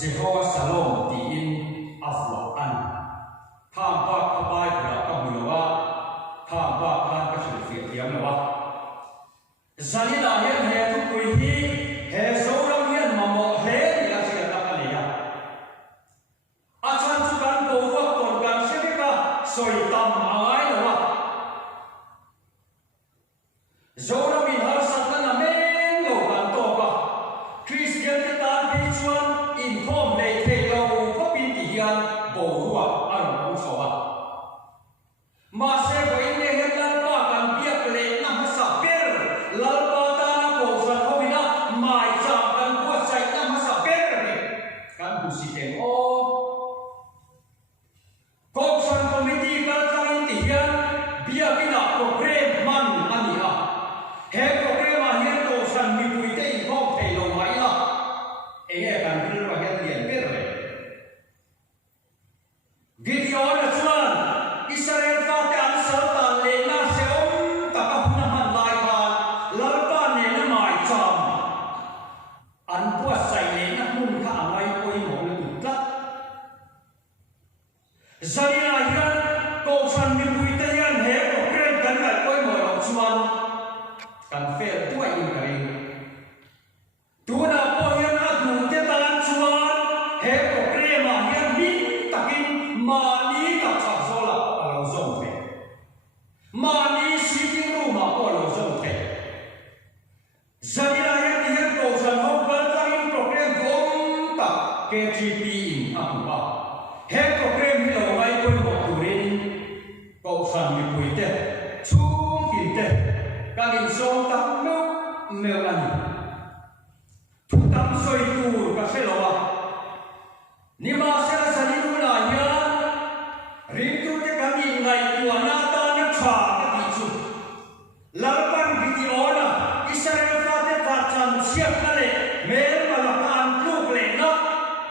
Jehovah Shalom ti in afwa an tham pa khapai kha ka hulawa tham pa khan ka chul fi tiam lawa zalila hian he tu pui hi he zoram hian mamo he ni a sia ta ka leya achan chu kan ko wa kon kan se ka soi tam angai lawa zoram in har sat na men lo kan to ka Christian te tan pe chuan in form nei the lo ko pin ti hian bo ruwa an ko sowa ma se ko in ne he lan pa kan biak le na ma sa per lal pa ta na ko san ho bina mai cha kan ko sai na ma sa per ni kan bu si ten o ko san committee kan ta in ti hian bia bina program man ani a he program a hian ko san mi pui te in form thei lo mai la enge kan bil wa hian lian per le Gideon chuan Israel fa te an sal tan le na se om ta ka huna man lai ban lal pa ne na mai cham an pu sai le na mun kha angai koi mo le tu tla zaina hian ko san mi pui te hian he ko kren kan ngai koi mo lo chuan kan fel tuai in karing tu na po hian a du te tan chuan he ko krema hian mi takin ma ni ka cha zola alo zong the ma ni sitting room a ko lo zong the zaina hian ko san ho kan ta in program gom ta KGP in apa he program hi lo mai ko mo turin ko san mi pui te chung kin te kan in song ta meu ani thu tam soi tu ka se lo wa ni ma se la sani nu la ya rin tu te kan in ngai tu na ta na cha ka ti chu lar pan video na Israel fa te ta chan siap na le mer ma la kan pluk le na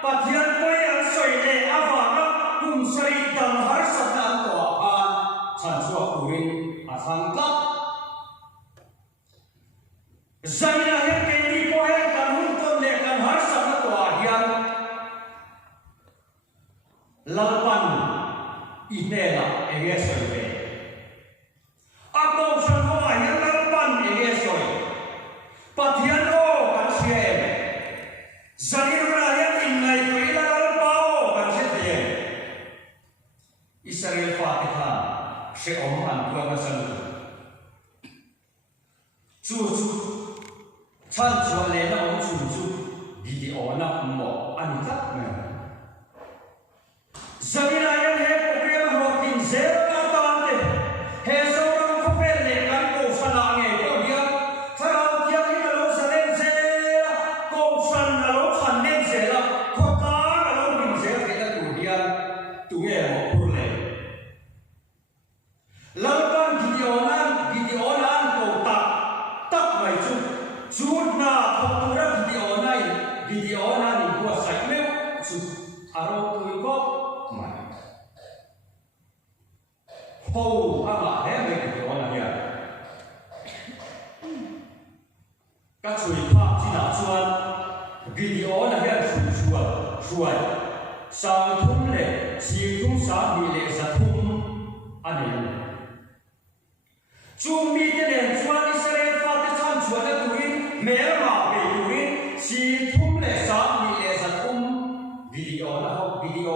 pathian koi an soi le awa na kum sai dam har sa ta to a chan chu turin a thang ka zaina he ke ni ko he kan hun ton le kan har sa na to a hian lalpan inela ege soi ve ako san ho a hian lalpan ege soi pathian o kan se zaina ra hian in ngai to ila lalpa o kan se te Israel fa te kha se om an tua ka san chu chan chua le na om chu Gideon na mo ani tak me Zabina yan he program ho tin zero na tante he so ram ko pe le kan ko sana nge ko dia thara dia ni lo sa len se ko san na lo chan nen se la ko ta na lo bin se ke la tu dia tu nge mo pur le lalpan Gideon an ko tak mai chu na thok tu ra Gideon an ni ko sai me chu aro tu ko mai ho ama he me Gideon an ya ka chui pa chi na chuan Gideon an ya chuai sang thum le chi thum sa mi le sa thum ani chu mi te len chuan Israel fa te chan chuan na tuin mer ma be tuin chi thum le sa mi le sa thum Gideon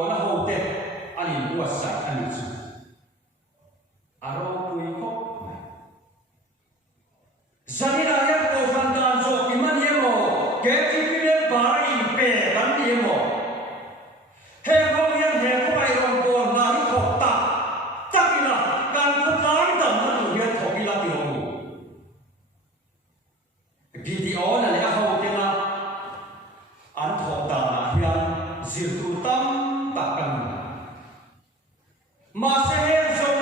na ho te ani buat sai ani chu aro tui ko zamina ya ko fandan so iman yemo ke ti pile bari pe kan yemo he ko yan he ko ai ron ko na ri thok ta takina kan ko lai dam na tu ya thok ila ti ro Gideon na le ho te na an thok ta na hian zir tu tam ta kan ma se he zong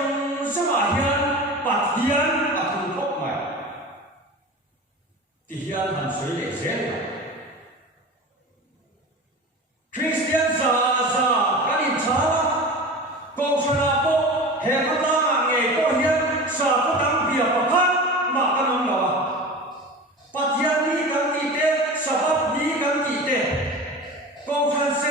sama hian pathian a thu thok mai ti hian han soi le zel Christian za kan in cha ko sana po he ko ta nge ko hian sa ko dang bia pa phat ma kan om lo pathian ni kan ti te sabab ni kan ti te ko han se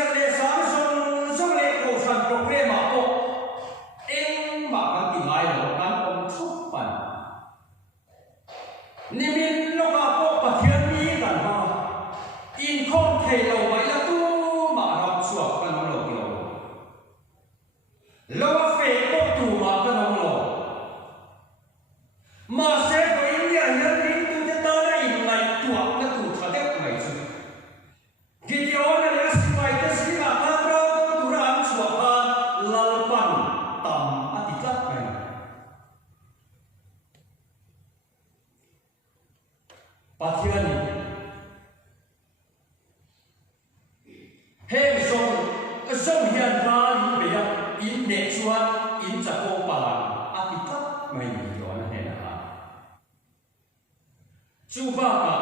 heng song hian ra in be ya in ne chuan in cha ko palan atika mai ni lo na he na chu ba ka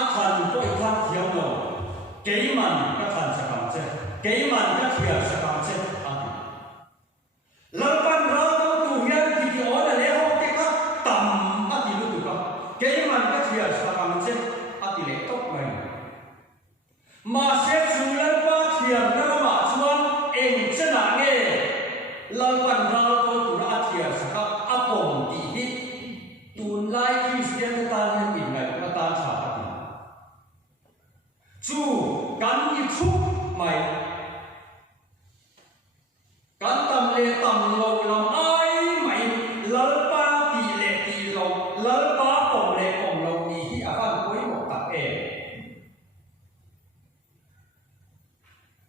athan ko i khan thiam lo ke man ka than sa kam che ke man ka thia sa kam che ati lalpan ra to tu hian ki ki ona le ho ke ka tam ati lu tu ka ke man ka thia sa kam che ati le tok mai ma se chu lalpa thiam na ma chuan eng chana nge lalpan ra to tu ra thia sa ka apom ti hi tun lai Christian ta hian in ngai ka ta cha ati chu kan i thu mai kan tam le tam lo lam ai mai lalpa ti le ti lo lalpa pom le pom lo ni hi akan koi mo tak e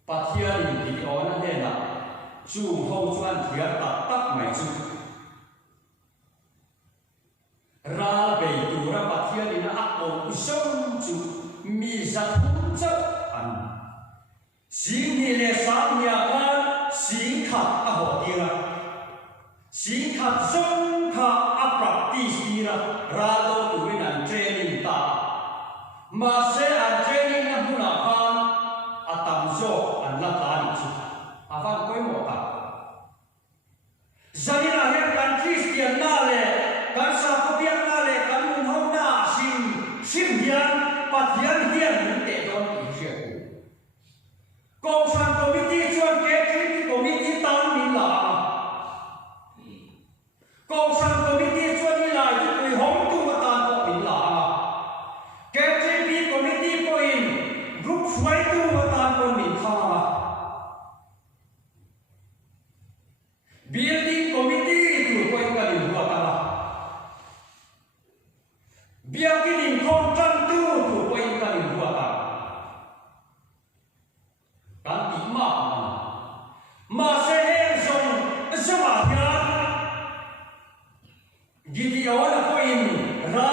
pathian in ti ona he na chu ho chuan thia tak tak mai chu ra be tu ra pathian in a ko usong chu mi za thum cha an sing ni le sam nya kan sing khat a ho tira sing khat song kha a practice tira ra do tu in an training ta ma se an training na huna kan a tam zo an la ta ni chu a van koi mo ta zanina he kan Christian na le kan sa ko biak na le kan mun ho na sim hian pathian hian mun te don ti che Kohhran committee chuan ke committee tan min la Kohhran committee chuan ni lai tu pui hom tu ma tan ko min la ke committee ko in group swai tu ma tan ko min kha building committee tu ko in ka din wa ta biakin in contract tu ko in ka din wa ta kan ti ma se heng song sama hian Gideon ko in ra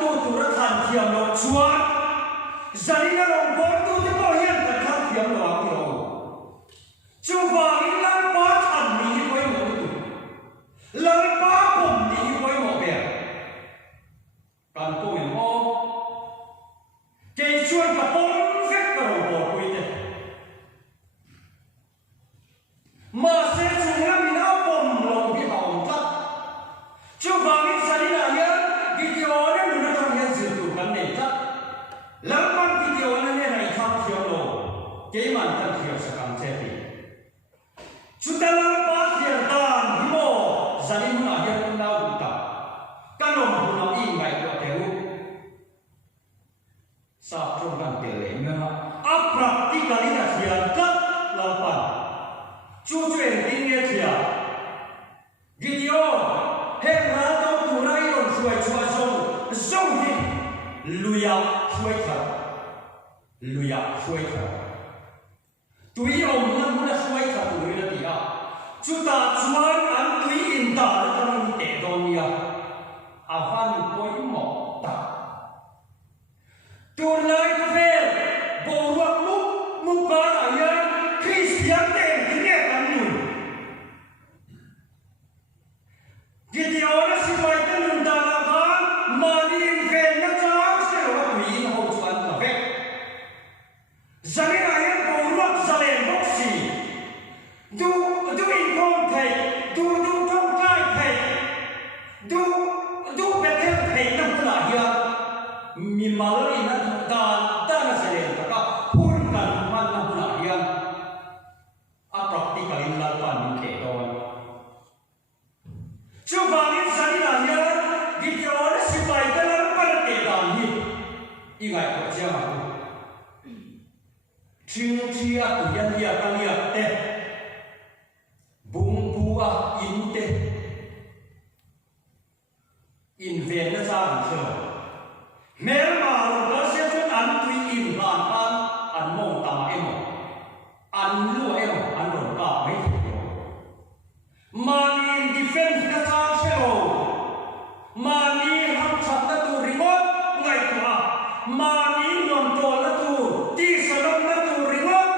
to tu ra than thiam lo chuan zanina long bor tu te ko hian ka than thiam lo ang lo chu wa in la pa than ni koi mo tu la pa pom ni koi mo be kan ko in ho ke chuan ka pom vek ka ro bor ko ite ma se chu na mi na pom lo bi haum ta chu ba mi zanina ya Gideon nu na thang hian zil tu kan nei ta lam pan Gideon ne nai thang thiam lo ke man kan thiam sa kam che ti chu ta lam pa thiam tan hi mo zanin na hian na u ta kanom bu na i ngai ko te u sa trong kan te le na a practically na thiam ta lam pan chu chuyện tin nghe thìa Gideon hết ra đâu tu ra yon xuôi chua sông đi lùi xuôi thật tụi ông nó muốn xuôi thật tụi nó đi à chú ta chuan ăn tụi in ta nó không tệ đâu nhỉ à văn coi mỏ ta tụi này có về bộ ruột múc cá ở nhà Christian đen cái nghe cắn nhùn Gideon nó xin lỗi cái nhùn ta là con mà đi về nó cháu sẽ là quỷ nó hậu chuan cả về giờ này là những bộ ruột giờ lên bốc xì du in con thầy du trong trai thầy du bé theo thầy nó cũng là hiền mi mà lấy nó ta nó sẽ lên cả hôn cần man nó cũng là hiền practically la pan ni ke don chu ba ni sani na ya Gideon si pai ta la pan ke dan hi i ngai ko chia ma ching chia tu yan ya ka ya te bung bu a in te in ve na sa ni so mer ma ro da se chun an tui in lan an mong ta ma emo an lu emo an ron ka mai Mani defense na sa selo mani ham chat na tu remote ngai tu mani non to na tu ti salom na tu remote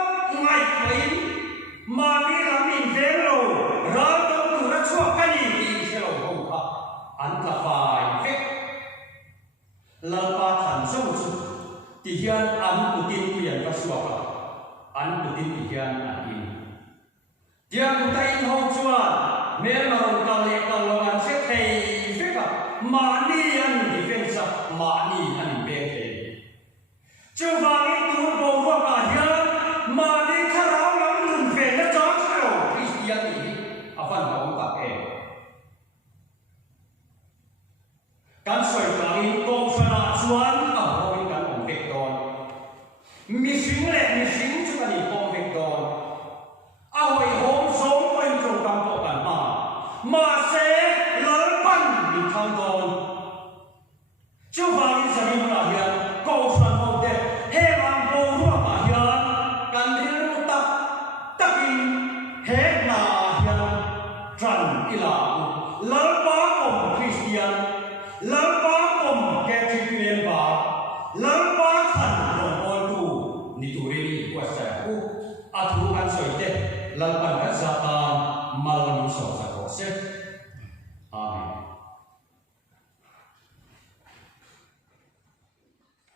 hian an in tiang tai ho chuan me ma ron ka le ka lo an se thei fe ka ma ni an defense ma ni an be the chu va ni tu bo wa ka hian ma ni kharau lam lun fe na chang lo Christian ni afan bong ta e kan soi ka in Kohhran a chuan a ho in kan ong vek don mi sing chu kan in ong vek don a hoi hom som poin chu kan ko kan ma se lal pan mi thang don chu va in sa mi ra hian Kohhran ho de he ram bo ru ka hian kan rin ta takin he na hian tran ila lal pa om Christian lal pa om Catholic member lal pa than rong on tu ni tu ri wa sa ku a thu an soi te lal pan ka sa ta mal mi so sa ko se amen